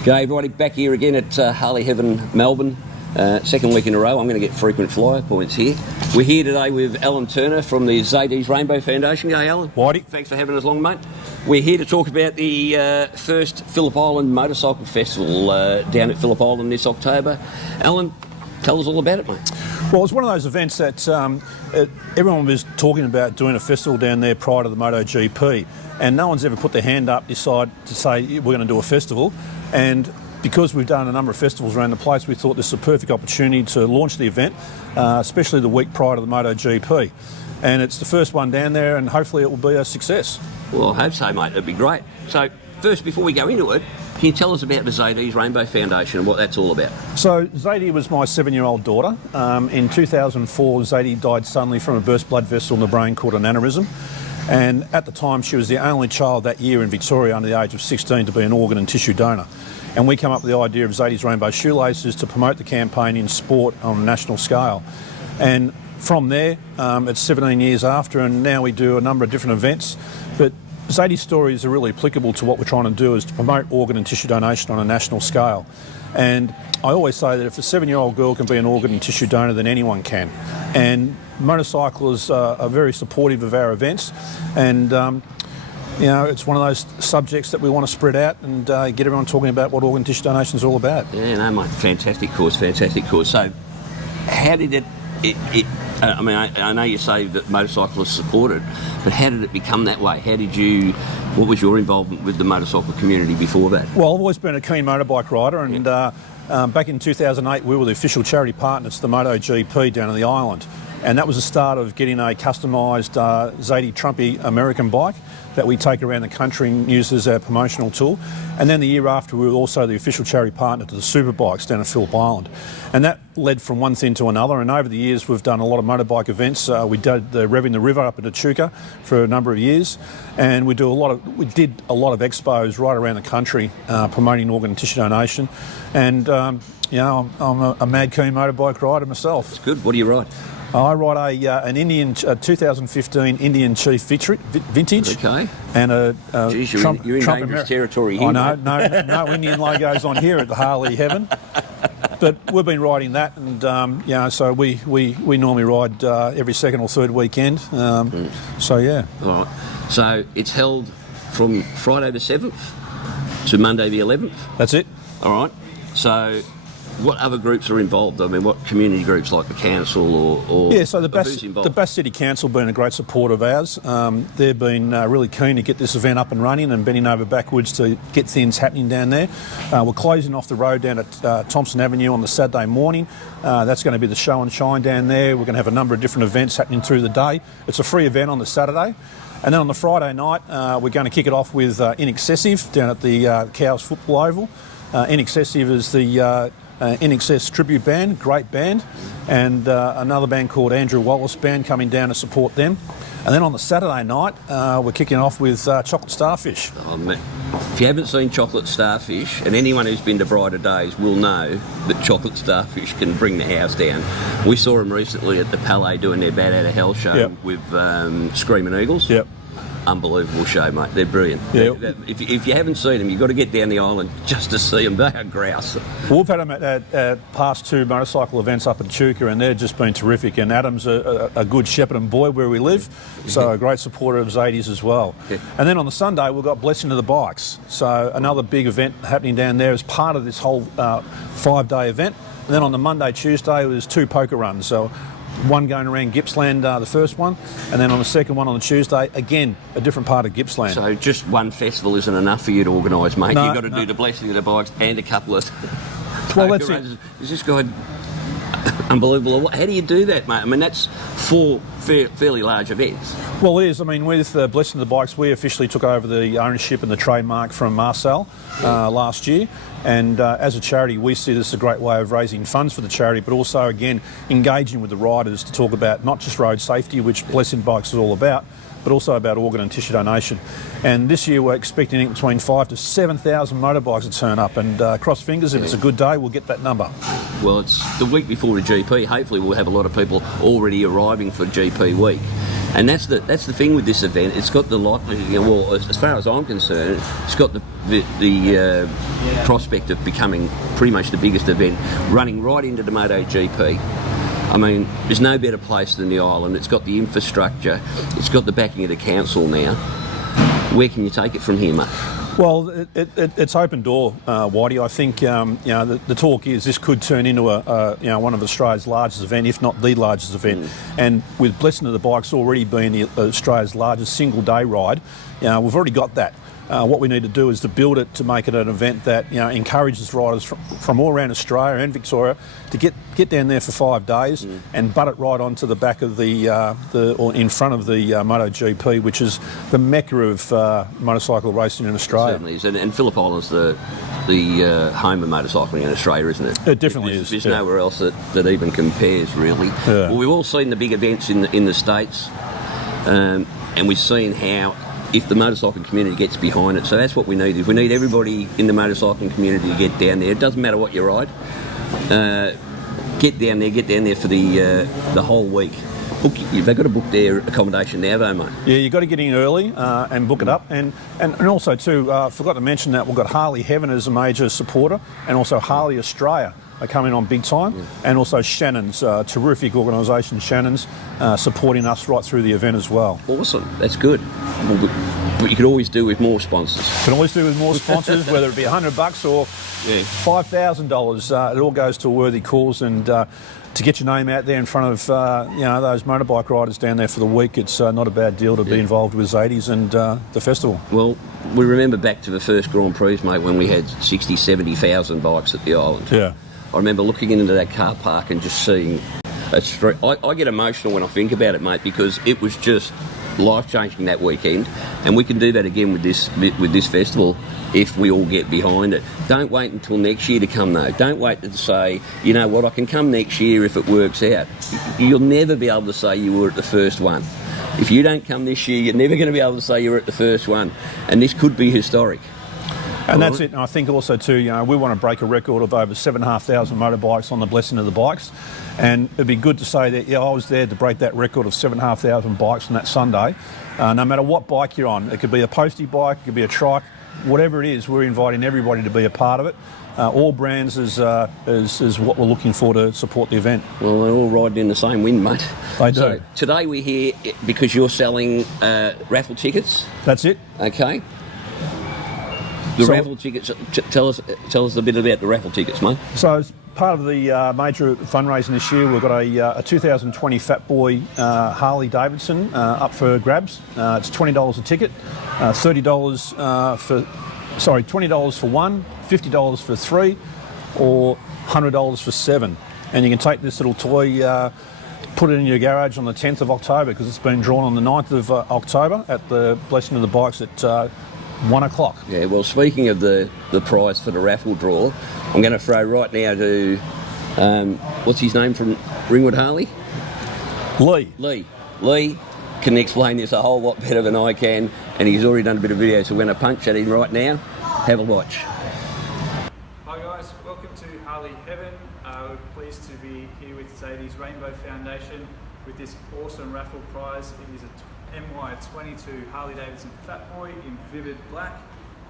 G'day everybody, back here again at Harley Heaven, Melbourne. Second week in a row. I'm going to get frequent flyer points here. We're here today with Allan Turner from the Zaidee's Rainbow Foundation. G'day Alan. Whitey. Thanks for having us along, mate. We're here to talk about the first Phillip Island Motorcycle Festival down at Phillip Island this October. Alan, tell us all about it, mate. Well, it's one of those events that everyone was talking about doing a festival down there prior to the MotoGP, and no one's ever put their hand up, decide to say we're going to do a festival. And because we've done a number of festivals around the place, we thought this is a perfect opportunity to launch the event, especially the week prior to the MotoGP. And it's the first one down there, and hopefully it will be a success. Well, I hope so, mate. It'd be great. So, first, before we go into it, can you tell us about the Zaidee's Rainbow Foundation and what that's all about? So, Zaidee was my 7-year-old daughter. In 2004, Zaidee died suddenly from a burst blood vessel in the brain called an aneurysm. And at the time, she was the only child that year in Victoria under the age of 16 to be an organ and tissue donor. And we came up with the idea of Zaidee's Rainbow Shoelaces to promote the campaign in sport on a national scale. And from there, it's 17 years after, and now we do a number of different events. But Zaidee's stories are really applicable to what we're trying to do, is to promote organ and tissue donation on a national scale. And I always say that if a 7-year-old girl can be an organ and tissue donor, then anyone can. And motorcyclists are very supportive of our events, and you know, it's one of those subjects that we want to spread out and get everyone talking about what organ tissue donation is all about. Yeah, no, mate, fantastic cause, fantastic cause. So, how did I mean, I know you say that motorcyclists support it, but how did it become that way? What was your involvement with the motorcycle community before that? Well, I've always been a keen motorbike rider, and back in 2008 we were the official charity partners to the MotoGP down on the island. And that was the start of getting a customised Zaidee Trumpy American bike that we take around the country and use as our promotional tool. And then the year after, we were also the official charity partner to the Superbikes down at Phillip Island. And that led from one thing to another. And over the years, we've done a lot of motorbike events. We did the Revving the River up at Echuca for a number of years. And we did a lot of expos right around the country promoting organ and tissue donation. And, you know, I'm a mad keen motorbike rider myself. That's good. What do you ride? I ride an Indian 2015 Indian Chief Vintage. Okay. And a Jeez, you're in dangerous territory here. I know, no Indian logos on here at the Harley Heaven. But we've been riding that, and you know, so we normally ride every second or third weekend. So yeah. All right. So it's held from Friday the 7th to Monday the 11th. That's it. All right. So, what other groups are involved? I mean, what community groups like the council or yeah, so the involved? Bass City Council have been a great support of ours. They've been really keen to get this event up and running and bending over backwards to get things happening down there. We're closing off the road down at Thompson Avenue on the Saturday morning. That's going to be the show and shine down there. We're going to have a number of different events happening through the day. It's a free event on the Saturday. And then on the Friday night, we're going to kick it off with In Excessive down at the Cows Football Oval. In Excessive is the In Excess tribute band, great band, and another band called Andrew Wallace Band coming down to support them. And then on the Saturday night, we're kicking off with Chocolate Starfish. Oh, man. If you haven't seen Chocolate Starfish, and anyone who's been to Brighter Days will know that Chocolate Starfish can bring the house down. We saw them recently at the Palais doing their Bad Out of Hell show with Screaming Eagles. Yep. Unbelievable show, mate. They're brilliant. Yep. If you haven't seen them, you've got to get down the island just to see them. They are grouse. Well, we've had them at past 2 motorcycle events up at Echuca, and they've just been terrific. And Adam's a good shepherd and boy where we live, so a great supporter of Zaidee's as well. Yeah. And then on the Sunday, we've got Blessing of the Bikes. So another big event happening down there as part of this whole 5-day event. And then on the Monday, Tuesday, there's 2 poker runs. So one going around Gippsland, the first one, and then on the second one on the Tuesday, again, a different part of Gippsland. So just one festival isn't enough for you to organise, mate. You've got to do the Blessing of the Bikes and a couple of well, that's it. Is this guy unbelievable? How do you do that, mate? I mean, that's 4 fairly large events. Well, it is. I mean, with Blessing of the Bikes, we officially took over the ownership and the trademark from Marcel last year. And as a charity, we see this as a great way of raising funds for the charity, but also, again, engaging with the riders to talk about not just road safety, which Blessing Bikes is all about, but also about organ and tissue donation. And this year we're expecting between 5,000 to 7,000 motorbikes to turn up, and cross fingers, if it's a good day, we'll get that number. Well, it's the week before the GP. Hopefully we'll have a lot of people already arriving for GP week. And that's the thing with this event. It's got the likelihood, well, as far as I'm concerned, it's got the prospect of becoming pretty much the biggest event, running right into the MotoGP. I mean, there's no better place than the island. It's got the infrastructure. It's got the backing of the council now. Where can you take it from here, mate? Well, it's open door, Whitey. I think the talk is this could turn into one of Australia's largest event, if not the largest event. And with Blessing of the Bikes already being Australia's largest single day ride, we've already got that. What we need to do is to build it to make it an event that encourages riders from all around Australia and Victoria to get down there for 5 days and butt it right onto the back of or in front of the MotoGP, which is the mecca of motorcycle racing in Australia. It certainly is, and Phillip Island's the home of motorcycling in Australia, isn't it? It definitely is. There's nowhere else that even compares, really. Yeah. Well, we've all seen the big events in the States, and we've seen how, if the motorcycling community gets behind it, so that's what we need. Is we need everybody in the motorcycling community to get down there. It doesn't matter what you ride. Get down there for the whole week. They've got to book their accommodation now, though, mate. Yeah, you've got to get in early and book it up. And also, too, forgot to mention that we've got Harley Heaven as a major supporter, and also Harley Australia are coming on big time, and also Shannon's, terrific organisation, Shannon's, supporting us right through the event as well. Awesome, that's good. But you could always do with more sponsors. Can always do with more sponsors, whether it be $100 or $5,000. It all goes to a worthy cause, and to get your name out there in front of those motorbike riders down there for the week, it's not a bad deal to be involved with Zaidee's and the festival. Well, we remember back to the first Grand Prix, mate, when we had 60, 70,000 bikes at the island. Yeah. I remember looking into that car park and just seeing a street. I get emotional when I think about it, mate, because it was just life-changing that weekend, and we can do that again with this festival if we all get behind it. Don't wait until next year to come, though. Don't wait to say, you know what, I can come next year if it works out. You'll never be able to say you were at the first one. If you don't come this year, you're never going to be able to say you were at the first one, and this could be historic. And that's it. And I think also too, we want to break a record of over 7,500 motorbikes on the Blessing of the Bikes, and it'd be good to say that I was there to break that record of 7,500 bikes on that Sunday. No matter what bike you're on, it could be a postie bike, it could be a trike, whatever it is, we're inviting everybody to be a part of it. All brands is what we're looking for to support the event. Well, they're all riding in the same wind, mate. They do. So today we're here because you're selling raffle tickets. That's it. Okay. The raffle tickets. Tell us a bit about the raffle tickets, mate. So as part of the major fundraising this year, we've got a 2020 Fatboy Harley Davidson up for grabs. It's $20 a ticket, $20 for one, $50 for three, or $100 for seven. And you can take this little toy, put it in your garage on the 10th of October, because it's been drawn on the 9th of October at the Blessing of the Bikes at 1 o'clock. Yeah, well, speaking of the prize for the raffle draw, I'm going to throw right now to, what's his name from Ringwood Harley? Lee can explain this a whole lot better than I can, and he's already done a bit of video, so we're going to punch at him right now. Have a watch. Hi guys, welcome to Harley Heaven. We're pleased to be here with Zaidee's Rainbow Foundation with this awesome raffle prize. It is a M8 Harley Davidson Fatboy in vivid black.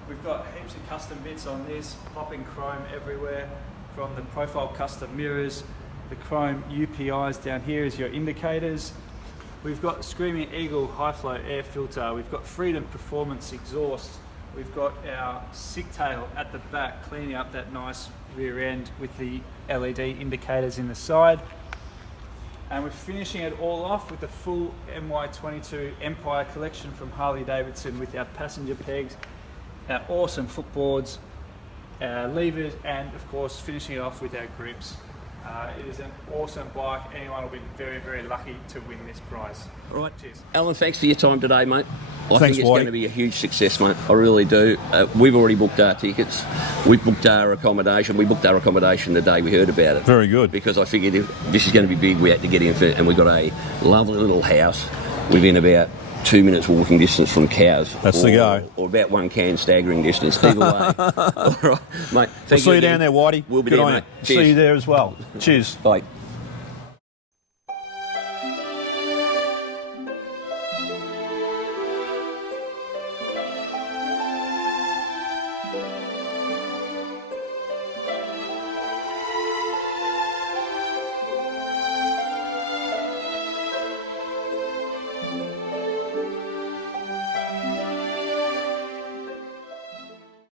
We've got heaps of custom bits on this, popping chrome everywhere, from the profile custom mirrors, the chrome UPIs down here as your indicators. We've got Screaming Eagle high flow air filter. We've got Freedom Performance exhaust. We've got our Sigtail at the back, cleaning up that nice rear end with the LED indicators in the side. And we're finishing it all off with the full MY22 Empire collection from Harley Davidson with our passenger pegs, our awesome footboards, our levers, and of course finishing it off with our grips. It is an awesome bike. Anyone will be very, very lucky to win this prize. All right. Cheers. Alan, thanks for your time today, mate. I Thanks, think it's going to be a huge success, mate. I really do. We've already booked our tickets. We've booked our accommodation. We booked our accommodation the day we heard about it. Very good. Because I figured if this is going to be big, we had to get in for it. And we got a lovely little house within about 2 minutes walking distance from cows. That's the go. Or about one can staggering distance. Either way. All right, mate. We'll see you down there, Whitey. We'll be Good there, on mate. you. Cheers. See you there as well. Cheers. Bye.